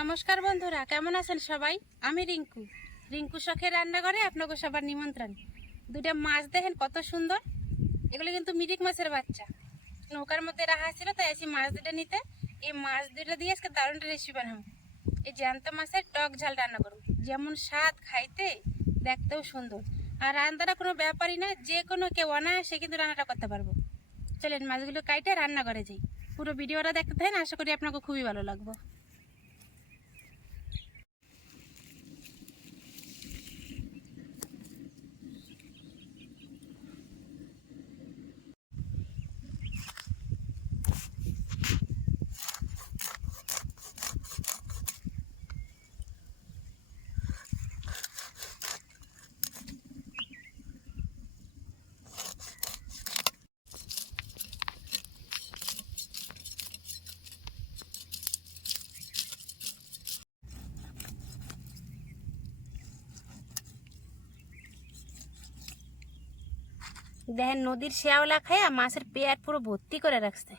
নমস্কার বন্ধুরা, কেমন আছেন সবাই? আমি রিঙ্কু। রিঙ্কু শখের রান্নাঘরে আপনাকে সবার নিমন্ত্রণ। দুটা মাছ দেখেন, কত সুন্দর। এগুলো কিন্তু মিরিক মাছের বাচ্চা। নৌকার মধ্যে রাখা ছিল, তাই আছি মাছ দুটো নিতে। এই মাছ দুটো দিয়ে আজকে দারুণ রেসিপি বানাবো। এই জ্যান্ত মাছের টক ঝাল রান্না করব। যেমন স্বাদ খাইতে, দেখতেও সুন্দর। আর রান্নাটা কোনো ব্যাপারই না, যে কোনো কেউ অনায়াসে কিন্তু রান্নাটা করতে পারব। চলেন মাছগুলো কাইটে রান্না করে যাই। পুরো ভিডিওটা দেখতে থাকেন, আশা করি আপনাকে খুবই ভালো লাগবে। দেখেন নদীর শেয়াওলা খাইয়া মাছের পেট পুরো ভর্তি করে রাখছে।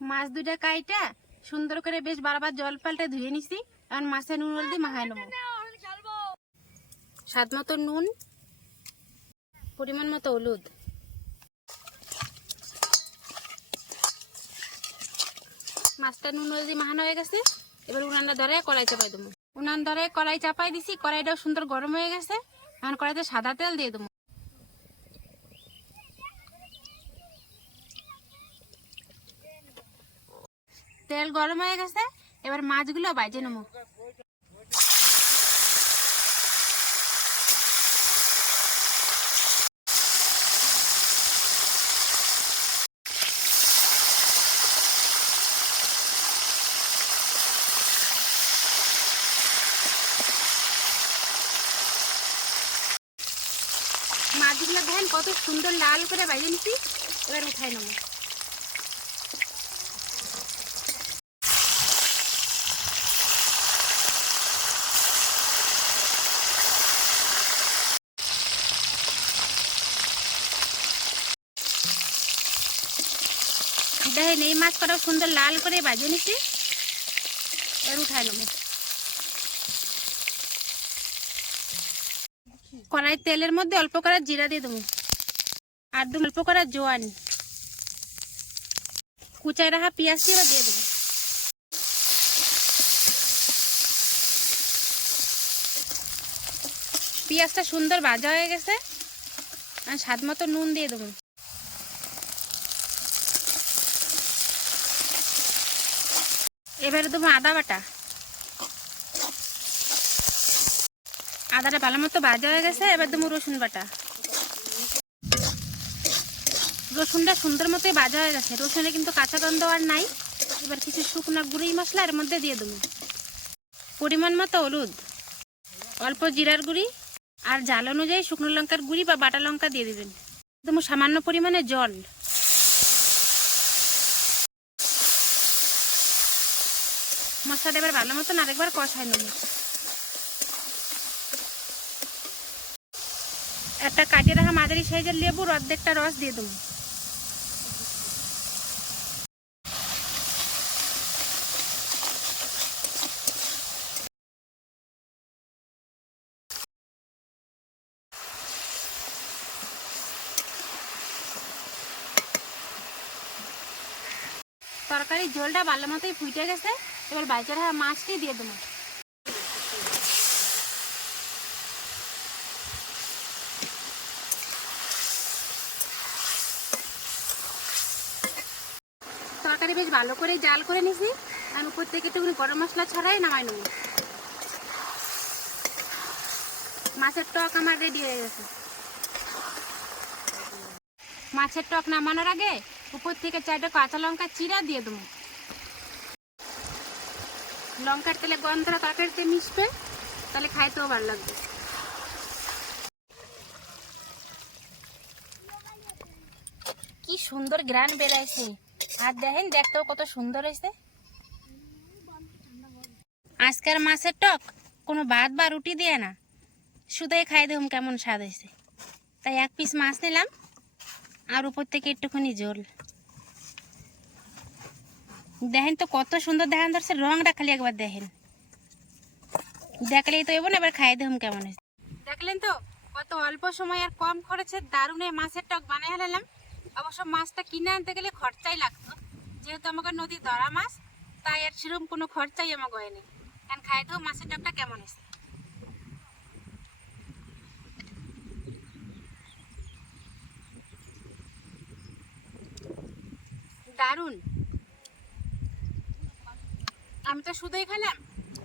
মাছ দুটা কাইটা সুন্দর করে বেশ বারবার জল পাল্টে ধুয়ে নিছি এখন মাছে নুন হলদি মাখায় নেব। স্বাদ মতো নুন, পরিমাণ মতো হলুদ। মাছটা নুন হলদি মাখানো হয়ে গেছে, এবার উনানটা ধরে কড়াই চাপাই দেবো। উনান ধরে কড়াই চাপাই দিছি, কড়াইটাও সুন্দর গরম হয়ে গেছে, এখন কড়াইতে সাদা তেল দিয়ে দেবো। তেল গরম হয়ে গেছে, এবার মাছগুলো বাইজে নেব। মাছগুলো দেখেন কত সুন্দর লাল করে বাইজে নিছি এবার উঠাই নেব। দেখেন এই মাছ কটা সুন্দর লাল করে বাজে নিছি। এর উঠাই নেব। কড়াই তেলের মধ্যে অল্প করে জিরা দিয়ে দেবো। আর দু অল্প করে জোয়ান। কুচাই রাখা পেঁয়াজ দিয়ে দিয়ে দেবো। পেঁয়াজটা সুন্দর ভাজা হয়ে গেছে। আর স্বাদ মতো নুন দিয়ে দেবো। এবারে দেবো আদা বাটা। আদাটা ভালো মতো ভাজা হয়ে গেছে, এবার দেবো রসুন বাটা। রসুনটা সুন্দর মতোই ভাজা হয়ে গেছে। রসুনে কিন্তু কাঁচা গন্ধ আর নাই। এবার কিছু শুকনো গুঁড়ি মশলা এর মধ্যে দিয়ে দেবো। পরিমাণ মতো হলুদ, অল্প জিরার গুঁড়ি, আর জাল অনুযায়ী শুকনো লঙ্কার গুঁড়ি বা বাটা লঙ্কা দিয়ে দেবেন। দেবো সামান্য পরিমাণে জল। মশলাটা এবার ভালো মতন আরেকবার কষাই নেব। একটা কাটিয়ে রাখা মাঝারি সাইজের লেবুর অর্ধেকটা রস দিয়ে দেবো। তরকারির ঝোলটা ভালো মতোই ফুটে গেছে। এবার বাইচার হ্যাঁ মাছটি দিয়ে দেবো। তরকারি বেশ ভালো করে জাল করে নিছি আমি উপর থেকে একটুখানি গরম মশলা ছড়াই নামাই নেব। মাছের টক আমার রেডি হয়ে গেছে। মাছের টক নামানোর আগে উপর থেকে চারটা কাঁচা লঙ্কা চিরা দিয়ে দেবো। লঙ্কার তেলে গন্ধটা তরকারিতে মিশবে, তাহলে খাইতেও ভালো লাগবে। কি সুন্দর গ্রান বেরাইছে আর দেখেন, দেখতেও কত সুন্দর হয়েছে। আজকের মাছের টক কোনো ভাত বা রুটি দিয়ে না। শুধুই খাই দেখুন কেমন স্বাদ হয়েছে। তাই এক পিস মাছ নিলাম, আর উপর থেকে একটুখানি জল দেখেন তো কত সুন্দর দেখেন ধরছে, রংটা খালি একবার দেখেন। দেখলেই তো এবো না, এবার খাই দেখুন কেমন দেখলেন তো, কত অল্প সময় আর কম খরচে দারুণ এই মাছের টক বানিয়ে ফেলাম অবশ্য মাছটা কিনে আনতে গেলে খরচাই লাগতো। যেহেতু আমাকে নদী ধরা মাছ, তাই আর সেরকম কোনো খরচাই আমাকে হয়নি। এখন খাই তো মাছের টকটা কেমন হয়েছে। দারুণ। আমি তো শুধুই খেলাম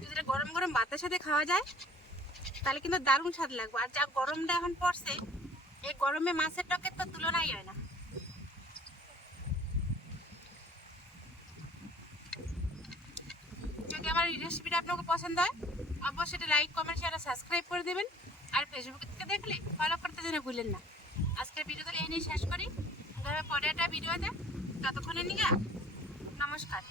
যদি গরম গরম ভাতের সাথে খাওয়া যায়, তাহলে কিন্তু দারুণ স্বাদ লাগবে। আর যা গরমটা এখন পড়ছে, এই গরমে মাছের টকের তো তুলনাই হয় না। যদি আমার রেসিপিটা আপনাকে পছন্দ হয়, অবশ্যই এটা লাইক কমেন্ট শেয়ার সাবস্ক্রাইব করে দেবেন। আর ফেসবুক থেকে দেখলে ফলো করতে যেন ভুলেন না। আজকের ভিডিও তাহলে এই নিয়ে শেষ করি। পরে একটা ভিডিও ভিডিওতে ততক্ষণে নিয়ে নমস্কার।